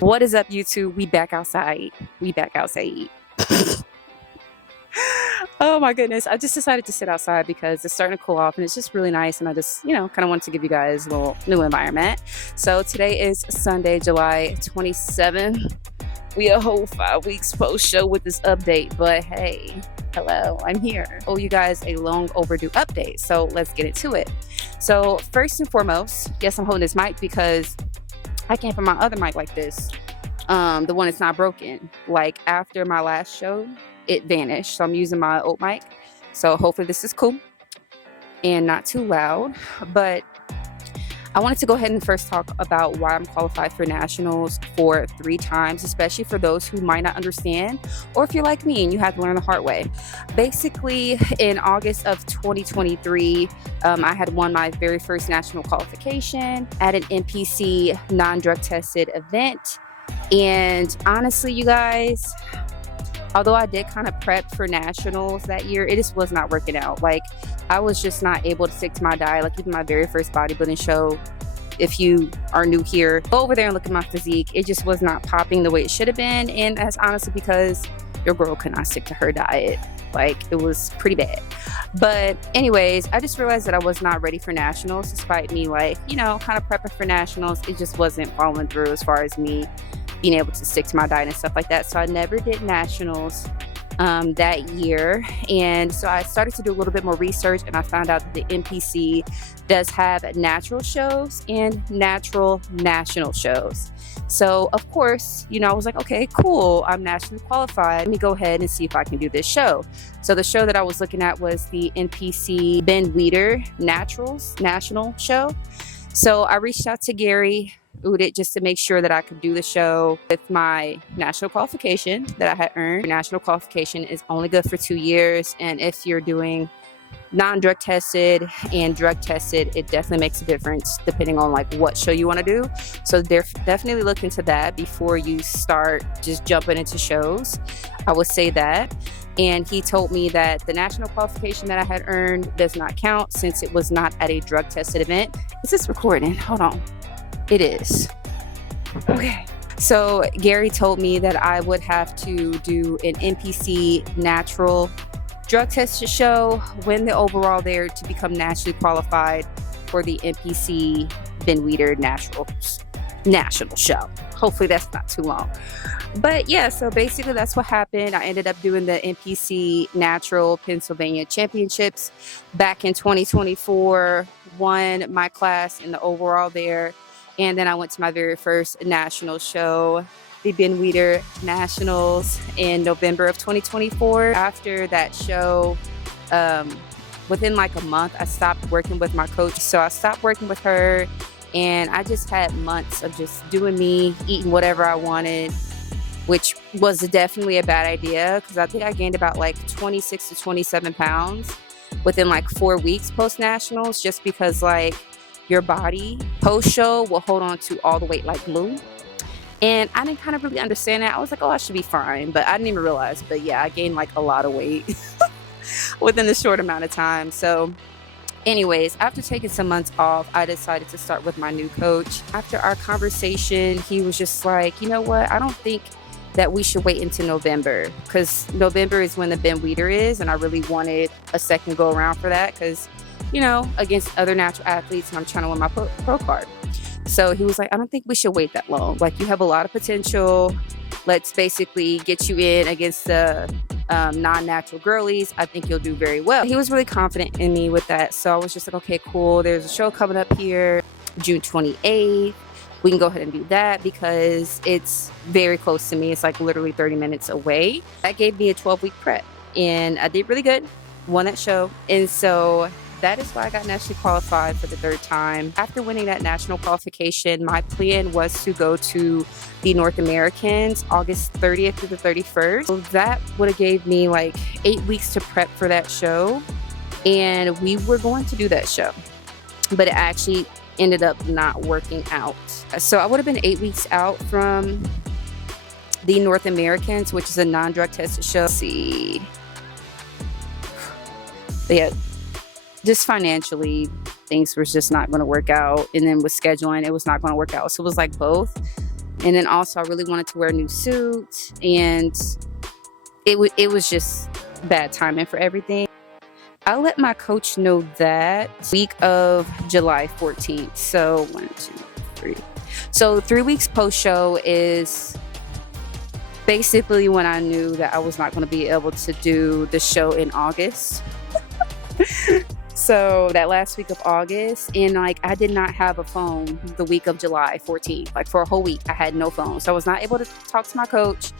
What is up, YouTube? We back outside. We back outside. Oh my goodness. I just decided to sit outside because it's starting to cool off and it's just really nice. And I just, kind of wanted to give you guys a little new environment. So today is Sunday, July 27th. We a whole 5 weeks post show with this update, but hey, hello, I'm here. Oh, you guys a long overdue update. So let's get into it. So first and foremost, yes, I'm holding this mic because I can't put my other mic like this. The one that's not broken. Like after my last show, it vanished. So I'm using my old mic. So hopefully this is cool and not too loud. But I wanted to go ahead and first talk about why I'm qualified for nationals for 3 times, especially for those who might not understand, or if you're like me and you have to learn the hard way. Basically, in August of 2023, I had won my very first national qualification at an NPC non-drug tested event. And honestly, you guys, although I did kind of prep for nationals that year, it just was not working out. Like, I was just not able to stick to my diet. Like, even my very first bodybuilding show, if you are new here, go over there and look at my physique. It just was not popping the way it should have been. And that's honestly because your girl could not stick to her diet. Like, it was pretty bad. But anyways, I just realized that I was not ready for nationals, despite me, like, kind of prepping for nationals. It just wasn't following through as far as me being able to stick to my diet and stuff like that. So I never did nationals that year. And so I started to do a little bit more research, and I found out that the NPC does have natural shows and natural national shows. So of course, I was like, okay, cool, I'm nationally qualified. Let me go ahead and see if I can do this show. So the show that I was looking at was the NPC Ben Weider Naturals National Show. So I reached out to Gary Udit just to make sure that I could do the show with my national qualification that I had earned. Your national qualification is only good for 2 years, and if you're doing non-drug tested and drug tested, it definitely makes a difference depending on like what show you want to do. So definitely look into that before you start just jumping into shows. I would say that. And he told me that the national qualification that I had earned does not count since it was not at a drug tested event. Is this recording? Hold on. It is. Okay. So Gary told me that I would have to do an NPC natural drug test show, win the overall there to become nationally qualified for the NPC Ben Weider national show. Hopefully that's not too long. But yeah, so basically that's what happened. I ended up doing the NPC Natural Pennsylvania Championships back in 2024, won my class in the overall there. And then I went to my very first national show, the Ben Weider Nationals, in November of 2024. After that show, within like a month, I stopped working with my coach. So I stopped working with her, and I just had months of just doing me, eating whatever I wanted, which was definitely a bad idea because I think I gained about like 26 to 27 pounds within like 4 weeks post-nationals, just because like your body post-show will hold on to all the weight like glue. And I didn't kind of really understand that. I was like, oh, I should be fine. But I didn't even realize. But yeah, I gained like a lot of weight within a short amount of time. So anyways, after taking some months off, I decided to start with my new coach. After our conversation, he was just like, you know what? I don't think that we should wait until November, because November is when the Ben Weider is. And I really wanted a second go around for that because, against other natural athletes, and I'm trying to win my pro card. So he was like, I don't think we should wait that long. Like, you have a lot of potential. Let's basically get you in against the non-natural girlies. I think you'll do very well. He was really confident in me with that. So I was just like, okay, cool. There's a show coming up here, June 28th. We can go ahead and do that because it's very close to me. It's like literally 30 minutes away. That gave me a 12-week prep, and I did really good. Won that show. And so that is why I got nationally qualified for the 3rd time. After winning that national qualification, my plan was to go to the North Americans August 30th through the 31st. So that would have gave me like 8 weeks to prep for that show. And we were going to do that show, but it actually ended up not working out. So I would have been 8 weeks out from the North Americans, which is a non-drug tested show. Let's see. But yeah, just financially, things were just not going to work out. And then with scheduling, it was not going to work out. So it was like both. And then also I really wanted to wear a new suit, and it was just bad timing for everything. I let my coach know that week of July 14th. So 1, 2, 3. So 3 weeks post show is basically when I knew that I was not going to be able to do the show in August. So that last week of August, and like I did not have a phone the week of July 14th. Like for a whole week, I had no phone. So I was not able to talk to my coach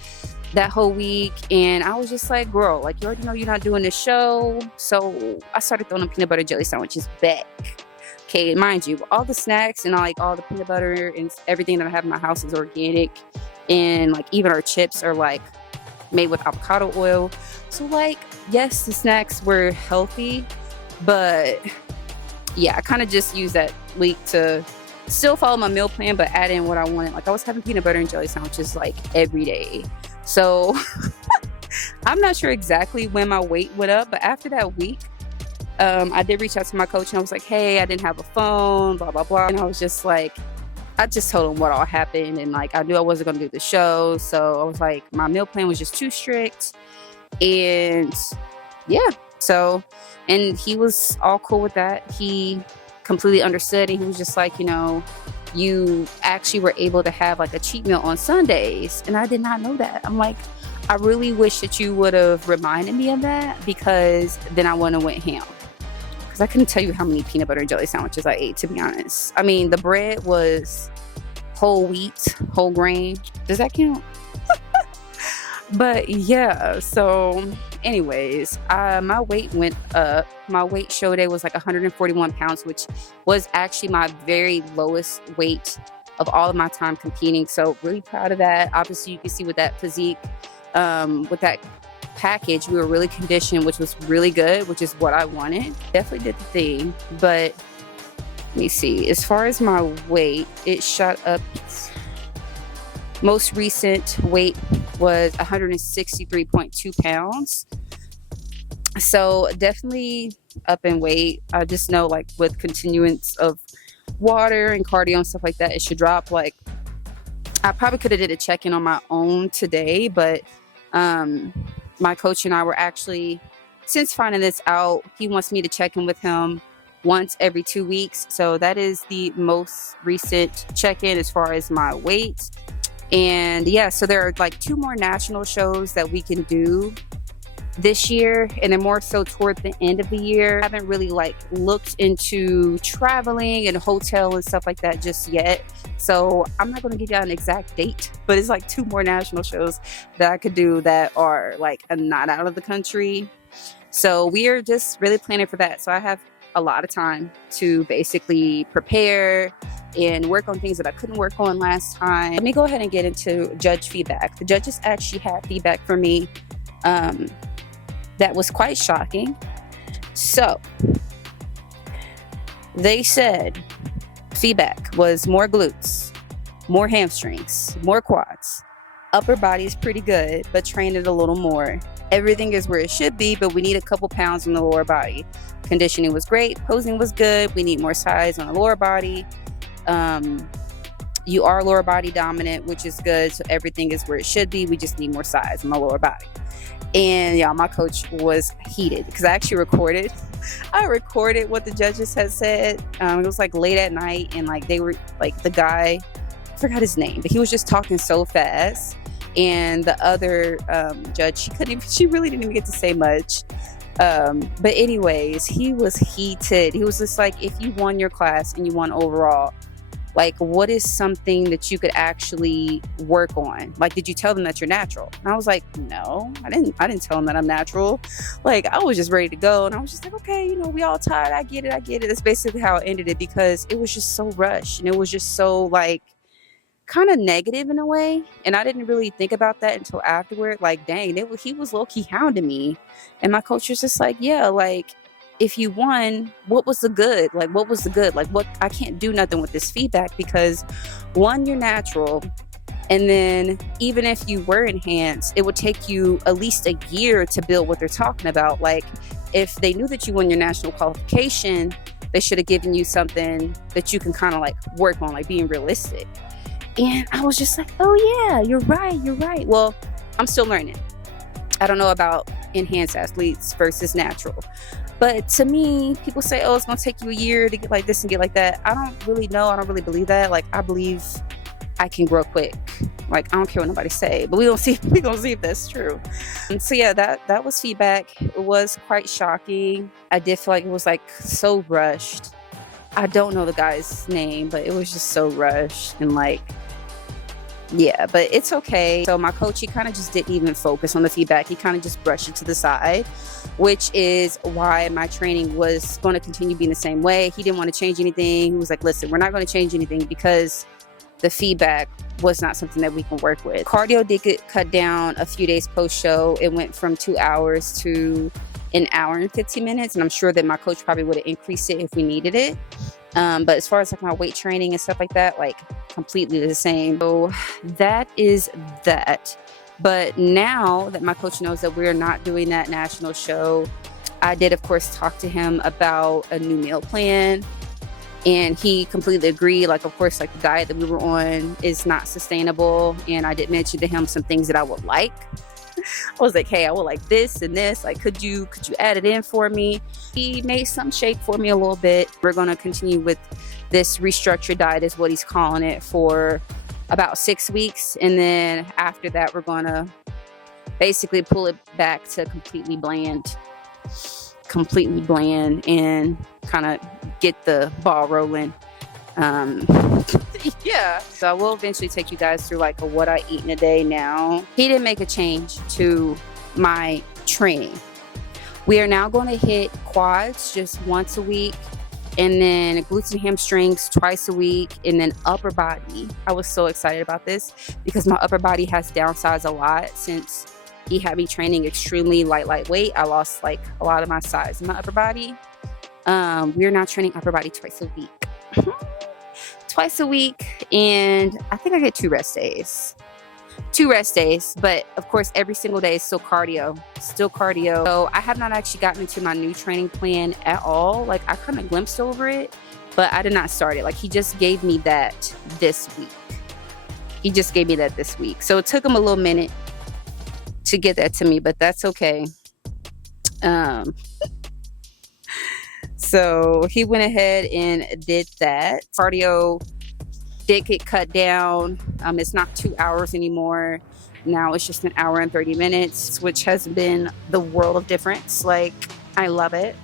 that whole week. And I was just like, girl, like you already know you're not doing this show. So I started throwing peanut butter jelly sandwiches back. Okay, mind you, all the snacks and like all the peanut butter and everything that I have in my house is organic. And like even our chips are like made with avocado oil. So like, yes, the snacks were healthy, but yeah, I kind of just used that week to still follow my meal plan, but add in what I wanted. Like I was having peanut butter and jelly sandwiches like every day. So I'm not sure exactly when my weight went up, but after that week, I did reach out to my coach and I was like, hey, I didn't have a phone, blah, blah, blah. And I was just like, I just told him what all happened. And like, I knew I wasn't going to do the show. So I was like, my meal plan was just too strict. And yeah, so, and he was all cool with that. He completely understood. And he was just like, you know, you actually were able to have like a cheat meal on Sundays. And I did not know that. I'm like, I really wish that you would have reminded me of that, because then I wouldn't have went ham. Because I couldn't tell you how many peanut butter and jelly sandwiches I ate, to be honest. I mean, the bread was whole wheat, whole grain. Does that count? But yeah, so anyways, my weight went up. My weight show day was like 141 pounds, which was actually my very lowest weight of all of my time competing. So really proud of that. Obviously, you can see with that physique, with that package, we were really conditioned, which was really good, which is what I wanted. Definitely did the thing. But let me see. As far as my weight, it shot up. Most recent weight was 163.2 pounds. So definitely up in weight. I just know like with continuance of water and cardio and stuff like that, it should drop. Like I probably could have did a check-in on my own today, but my coach and I were actually, since finding this out, he wants me to check in with him once every 2 weeks. So that is the most recent check-in as far as my weight. And yeah, so there are like 2 more national shows that we can do this year, and then more so toward the end of the year. I haven't really like looked into traveling and hotel and stuff like that just yet. So I'm not going to give you an exact date, but it's like 2 more national shows that I could do that are like not out of the country. So we are just really planning for that. So I have a lot of time to basically prepare and work on things that I couldn't work on last time. Let me go ahead and get into judge feedback. The judges actually had feedback for me that was quite shocking. So they said feedback was more glutes, more hamstrings, more quads. Upper body is pretty good, but train it a little more. Everything is where it should be, but we need a couple pounds in the lower body. Conditioning was great. Posing was good. We need more size on the lower body. You are lower body dominant, which is good. So everything is where it should be. We just need more size on the lower body. And y'all, my coach was heated because I actually recorded. I recorded what the judges had said. It was like late at night, and like they were like the guy, I forgot his name, but he was just talking so fast. And the other judge, she really didn't even get to say much. But anyways, he was heated. He was just like, if you won your class and you won overall, like, what is something that you could actually work on? Like, did you tell them that you're natural? And I was like, no, I didn't tell them that I'm natural. Like, I was just ready to go. And I was just like, okay, we all tired. I get it. That's basically how I ended it, because it was just so rushed. And it was just so like kind of negative in a way. And I didn't really think about that until afterward. Like, dang, he was low-key hounding me. And my coach was just like, yeah, like, if you won, what was the good? Like, what was the good? Like, what? I can't do nothing with this feedback because, one, you're natural. And then even if you were enhanced, it would take you at least a year to build what they're talking about. Like, if they knew that you won your national qualification, they should have given you something that you can kind of like work on, like being realistic. And I was just like, oh yeah, you're right. Well, I'm still learning. I don't know about enhanced athletes versus natural. But to me, people say, oh, it's going to take you a year to get like this and get like that. I don't really know. I don't really believe that. Like, I believe I can grow quick. Like, I don't care what nobody say, but we're going to see if that's true. And so yeah, that was feedback. It was quite shocking. I did feel like it was like so rushed. I don't know the guy's name, but it was just so rushed and like, yeah, but it's okay. So my coach, he kind of just didn't even focus on the feedback. He kind of just brushed it to the side, which is why my training was going to continue being the same way. He didn't want to change anything. He was like, listen, we're not going to change anything because the feedback was not something that we can work with. Cardio did get cut down a few days post-show. It went from 2 hours to an hour and 15 minutes. And I'm sure that my coach probably would have increased it if we needed it. But as far as like my weight training and stuff like that, like completely the same. So that is that. But now that my coach knows that we're not doing that national show, I did of course talk to him about a new meal plan. And he completely agreed. Like, of course, like the diet that we were on is not sustainable. And I did mention to him some things that I would like. I was like, hey, I would like this and this. Like, could you add it in for me? He made some shape for me a little bit. We're going to continue with this restructured diet is what he's calling it for about 6 weeks. And then after that, we're going to basically pull it back to completely bland and kind of get the ball rolling. Yeah, so I will eventually take you guys through like what I eat in a day now. He didn't make a change to my training. We are now going to hit quads just once a week, and then glutes and hamstrings twice a week, and then upper body. I was so excited about this because my upper body has downsized a lot since he had me training extremely lightweight. I lost like a lot of my size in my upper body. We're now training upper body twice a week. Twice a week, and I think I get 2 rest days. But of course every single day is still cardio. So I have not actually gotten into my new training plan at all. Like, I kind of glimpsed over it, but I did not start it. Like, he just gave me that this week. So it took him a little minute to get that to me, but that's okay. So he went ahead and did that. Cardio did get cut down. It's not 2 hours anymore. Now it's just an hour and 30 minutes, which has been the world of difference. Like, I love it.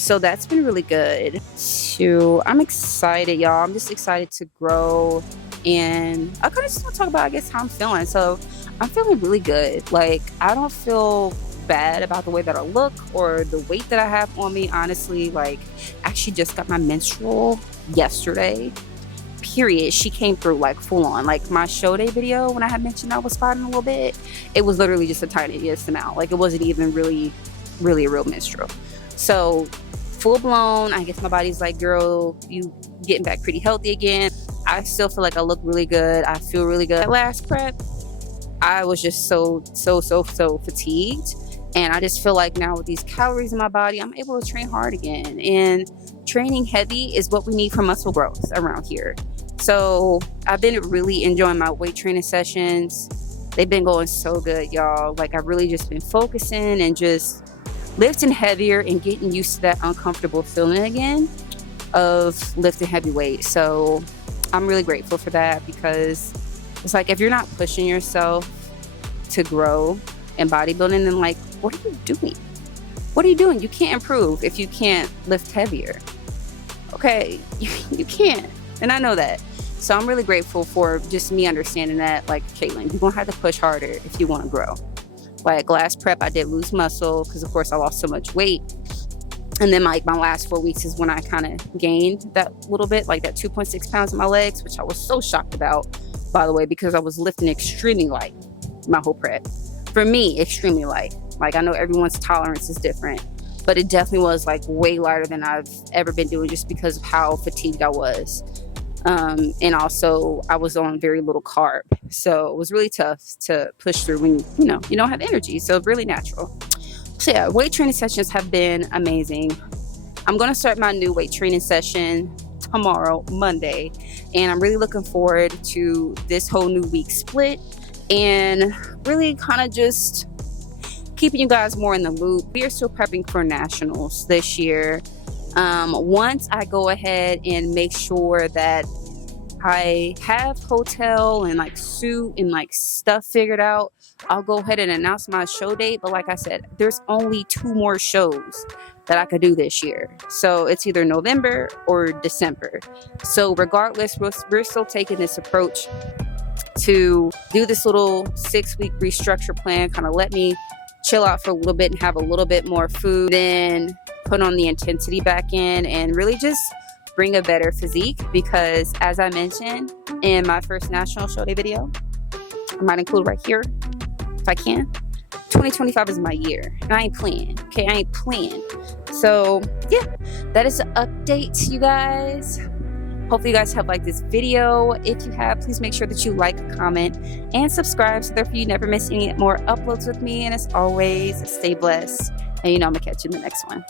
So that's been really good. So I'm excited, y'all. I'm just excited to grow. And I kind of just want to talk about, I guess, how I'm feeling. So I'm feeling really good. Like, I don't feel bad about the way that I look or the weight that I have on me. Honestly, like, I actually just got my menstrual yesterday, period. She came through like full on. Like, my show day video, when I had mentioned I was spotting a little bit, it was literally just a tiniest amount. Like, it wasn't even really a real menstrual. So full blown, I guess my body's like, girl, you getting back pretty healthy again. I still feel like I look really good. I feel really good. At last prep, I was just so fatigued. And I just feel like now with these calories in my body, I'm able to train hard again. And training heavy is what we need for muscle growth around here. So I've been really enjoying my weight training sessions. They've been going so good, y'all. Like, I've really just been focusing and just lifting heavier and getting used to that uncomfortable feeling again of lifting heavy weight. So I'm really grateful for that, because it's like, if you're not pushing yourself to grow in bodybuilding, then like, what are you doing? You can't improve if you can't lift heavier. Okay, you can't. And I know that. So I'm really grateful for just me understanding that, like, Caitlin, you're gonna have to push harder if you want to grow. Like, last prep, I did lose muscle because, of course, I lost so much weight. And then like my last 4 weeks is when I kind of gained that little bit, like that 2.6 pounds in my legs, which I was so shocked about, by the way, because I was lifting extremely light my whole prep. For me, extremely light. Like, I know everyone's tolerance is different, but it definitely was like way lighter than I've ever been doing, just because of how fatigued I was. And also I was on very little carb. So it was really tough to push through when, you don't have energy. So really natural. So yeah, weight training sessions have been amazing. I'm going to start my new weight training session tomorrow, Monday, and I'm really looking forward to this whole new week split and really kind of just keeping you guys more in the loop. We are still prepping for nationals this year. Once I go ahead and make sure that I have hotel and like suit and like stuff figured out, I'll go ahead and announce my show date. But like I said, there's only 2 more shows that I could do this year. So it's either November or December. So regardless, we're still taking this approach to do this little 6-week restructure plan, kind of let me chill out for a little bit and have a little bit more food, then put on the intensity back in and really just bring a better physique. Because as I mentioned in my first national show day video, I might include right here if I can, 2025 is my year and I ain't playing. Okay, I ain't playing. So yeah, that is an update, you guys. Hopefully you guys have liked this video. If you have, please make sure that you like, comment, and subscribe so therefore you never miss any more uploads with me. And as always, stay blessed. And you know I'm gonna catch you in the next one.